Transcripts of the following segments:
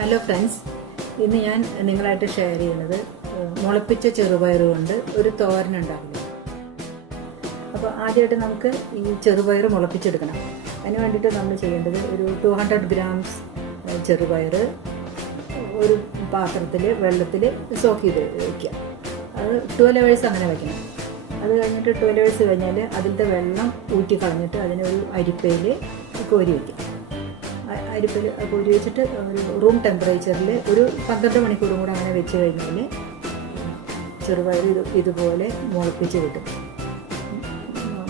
Hello friends, ഇന്ന് ഞാൻ നിങ്ങളായിട്ട് ഷെയർ ചെയ്യുന്നത് മുളപ്പിച്ച ചെറുപയർ കൊണ്ട് ഒരു തോരൻ ഉണ്ടാക്കുന്നു. അപ്പോൾ ആദ്യമായിട്ട് നമുക്ക് ഈ ചെറുപയർ മുളപ്പിച്ചെടുക്കണം. അതിന് വേണ്ടിയിട്ട് നമ്മൾ ചെയ്യേണ്ടത് ഒരു 200 grams ചെറുപയർ ഒരു പാത്രത്തിൽ വെള്ളത്തിൽ സോക്ക് ചെയ്ത് വയ്ക്കുക. അത് 12 hours അങ്ങനെ വയ്ക്കണം. അത് കഴിഞ്ഞിട്ട് 12 hours കഴിഞ്ഞാൽ അതിൻ്റെ വെള്ളം ഊറ്റി കളഞ്ഞിട്ട് അതിനൊരു അരിപ്പയിൽ കോരി വയ്ക്കുക. അരിപ്പിൽ കോരി വെച്ചിട്ട് ഒരു റൂം ടെമ്പറേച്ചറിൽ ഒരു 12 മണിക്കൂറും കൂടെ അങ്ങനെ വെച്ച് കഴിഞ്ഞാൽ ചെറുപയർ ഇതുപോലെ മുളപ്പിച്ച് കിട്ടും.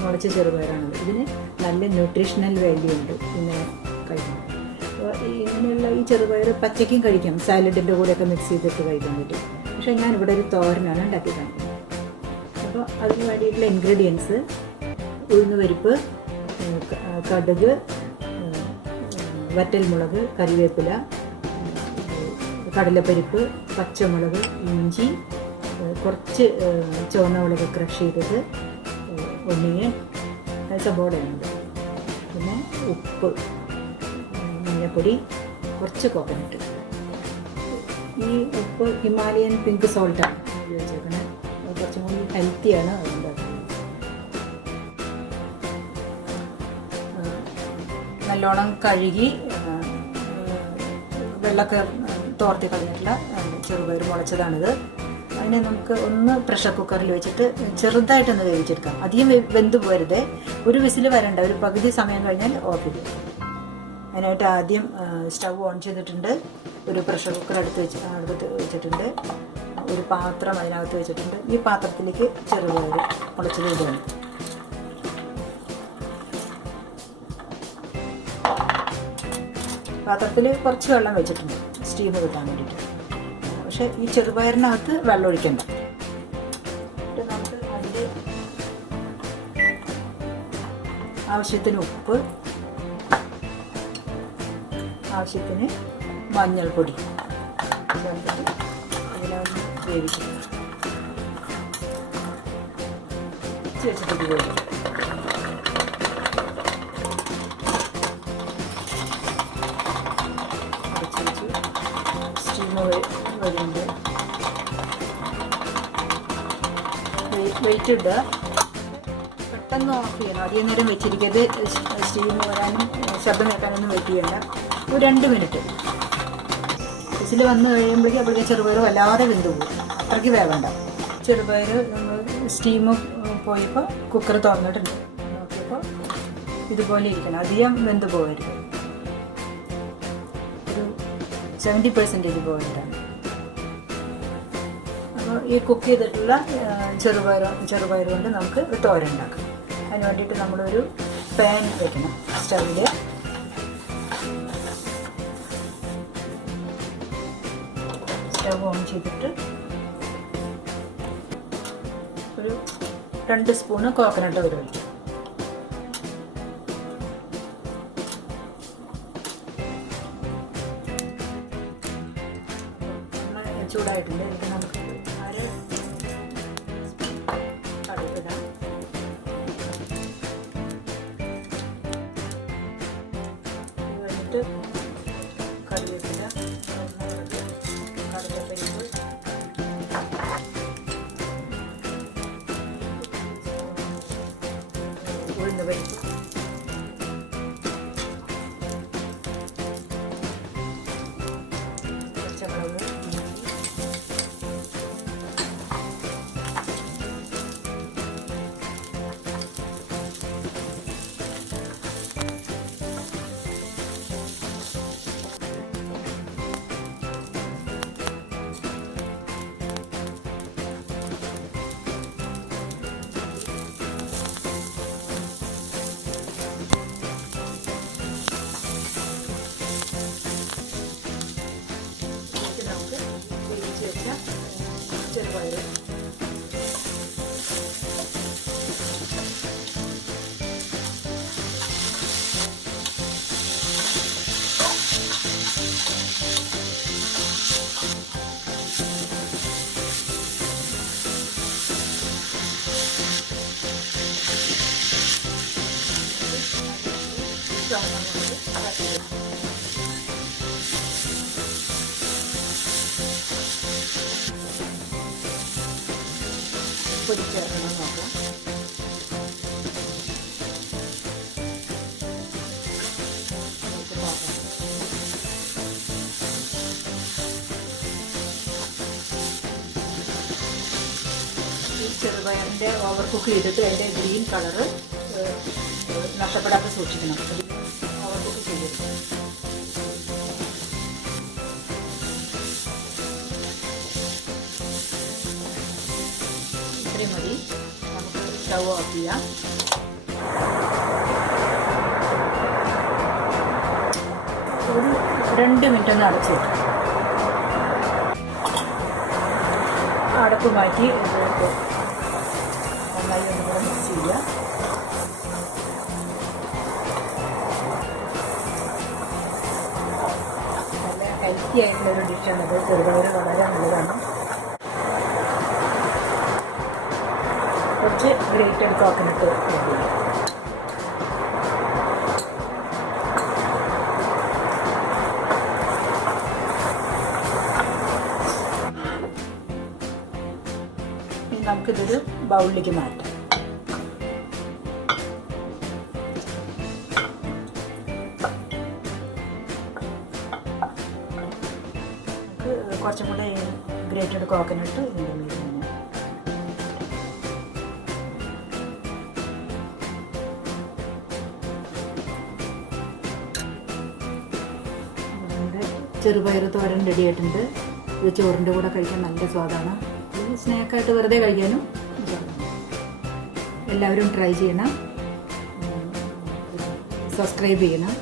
മുളച്ച ചെറുപയറാണത്. ഇതിന് നല്ല ന്യൂട്രീഷണൽ വാല്യൂ ഉണ്ട്. പിന്നെ കഴിക്കണം. അപ്പോൾ ഇങ്ങനെയുള്ള ഈ ചെറുപയർ പച്ചയ്ക്കും കഴിക്കാം, സാലഡിൻ്റെ കൂടെയൊക്കെ മിക്സ് ചെയ്തിട്ട് കഴിക്കാൻ പറ്റും. പക്ഷേ ഞാനിവിടെ ഒരു തോരനാണ് ഉണ്ടാക്കി കാണിക്കുന്നത്. അപ്പോൾ അതിന് വേണ്ടിയിട്ടുള്ള ഇൻഗ്രീഡിയൻസ് ഉഴുന്നുപരിപ്പ്, കടുക്, വറ്റൽമുളക്, കറിവേപ്പില, കടലപ്പരിപ്പ്, പച്ചമുളക്, ഇഞ്ചി, കുറച്ച് ചുവന്ന മുളക് ക്രഷ് ചെയ്തത്, ഒന്നിയൻ, സബോളയുണ്ട്, പിന്നെ ഉപ്പ്, മഞ്ഞൾപ്പൊടി, കുറച്ച് കോക്കനട്ട്. ഈ ഉപ്പ് ഹിമാലയൻ പിങ്ക് സോൾട്ടാണ് ഉപയോഗിച്ചേക്കുന്നത്. അത് കുറച്ചും കൂടി ഹെൽത്തിയാണ്. അതുകൊണ്ട് നല്ലോണം കഴുകി വെള്ളമൊക്കെ തോർത്തി കളഞ്ഞിട്ടുള്ള ചെറുപയർ മുളച്ചതാണിത്. അതിനെ നമുക്ക് ഒന്ന് പ്രഷർ കുക്കറിൽ വെച്ചിട്ട് ചെറുതായിട്ടൊന്ന് വേവിച്ചെടുക്കാം. അധികം വെന്ത് പോരുത്. ഒരു വിസിൽ വരണ്ട. ഒരു പകുതി സമയം കഴിഞ്ഞാൽ ഓഫ് ചെയ്യും. അതിനായിട്ട് ആദ്യം സ്റ്റൗ ഓൺ ചെയ്തിട്ടുണ്ട്. ഒരു പ്രഷർ കുക്കർ അടുപ്പത്ത് വെച്ചിട്ടുണ്ട്. ഒരു പാത്രം അതിനകത്ത് വെച്ചിട്ടുണ്ട്. ഈ പാത്രത്തിലേക്ക് ചെറുപയർ മുളച്ചത് ഇടുകയാണ്. പാത്രത്തിൽ കുറച്ച് വെള്ളം വെച്ചിട്ടുണ്ട് സ്റ്റീം കിട്ടാൻ വേണ്ടിയിട്ട്. പക്ഷേ ഈ ചെറുപയറിനകത്ത് വെള്ളം ഒഴിക്കണ്ട. നമുക്ക് അതിൽ ആവശ്യത്തിന് ഉപ്പ്, ആവശ്യത്തിന് മഞ്ഞൾപ്പൊടി ചേർത്തിട്ട് അതിനൊന്ന് വേവിക്കുക. വെച്ചിട്ട് വേവിക്കും. വരുന്നുണ്ട്. വെയിറ്റ് ഇടുക. പെട്ടെന്ന് ഓഫ് ചെയ്യണം. അധികം നേരം വെച്ചിരിക്കരുത്. സ്റ്റീം വരാനും ശബ്ദം കേൾക്കാനൊന്നും വെയിറ്റ് ചെയ്യണ്ട. ഒരു 2 മിനിറ്റ് വിസിൽ വന്ന് കഴിയുമ്പോഴേക്കും അപ്പോഴേക്കും ചെറുപയർ വല്ലാതെ വെന്ത് പോകും. അത്രയ്ക്ക് വേവണ്ട. ചെറുപയർ നമ്മൾ സ്റ്റീം പോയപ്പോൾ കുക്കർ തുറന്നിട്ടുണ്ട്. നോക്കിയപ്പോൾ ഇതുപോലെ ഇരിക്കണം. അധികം വെന്ത് പോകരുത്. ഒരു 70% പോകരുതാണ്. അപ്പോൾ ഈ കുക്ക് ചെയ്തിട്ടുള്ള ചെറുപയർ കൊണ്ട് നമുക്ക് തോരൻ ഉണ്ടാക്കാം. അതിന് വേണ്ടിയിട്ട് നമ്മളൊരു പാൻ വെക്കണം സ്റ്റൗവിൽ. സ്റ്റവ് ഓൺ ചെയ്തിട്ട് ഒരു 2 സ്പൂണ് കോക്കനട്ട് ഓയിൽ ഒഴിക്കും. ചൂടായിട്ടുണ്ട്. എന്നിട്ട് നമുക്ക് കടുകിടാം. കഴിഞ്ഞിട്ട് കറിവേപ്പില, കടലപ്പരിപ്പ്, ഉഴുന്നുപരിപ്പ്, പച്ചമുളക്, പൊടി ചേർക്കണം നോക്കാം. ഈ ചെറുപയറിൻ്റെ ഓവർ കുക്ക് ചെയ്തിട്ട് അതിൻ്റെ ഗ്രീൻ കളറ് നഷ്ടപ്പെടാതെ സൂക്ഷിക്കണം. ഓവർ കുക്ക് ചെയ്തിട്ട് ഇത്രയും മതി. നമുക്ക് സ്റ്റവ് ഓഫ് ചെയ്യാം. ഒരു 2 മിനിറ്റ് ഒന്ന് അടച്ചു വെക്കാം. അടപ്പ് മാറ്റി നന്നായി ഒന്നും കൂടെ മിക്സ് ചെയ്യുക. നല്ല ഹെൽത്തി ആയിട്ടുള്ളൊരു ഡിഷാണത്. ചെറുപയർ വളരെ നല്ലതാണ്. കുറച്ച് ഗ്രേറ്റഡ് കോക്കനട്ട് ആഡ് ചെയ്യാം. നമുക്കിതൊരു ബൗളിലേക്ക് മാറ്റാം. നമുക്ക് കുറച്ചും കൂടെ ഗ്രേറ്റഡ് കോക്കനട്ട് ഇതിൻ്റെ മീതെ ചെറുപയർ തോരൻ റെഡി ആയിട്ടുണ്ട്. ഇത് ചോറിൻ്റെ കൂടെ കഴിക്കാൻ നല്ല സ്വാദാണ്. സ്നാക്കായിട്ട് വെറുതെ കഴിക്കാനും എല്ലാവരും ട്രൈ ചെയ്യണം. സബ്സ്ക്രൈബ് ചെയ്യണം.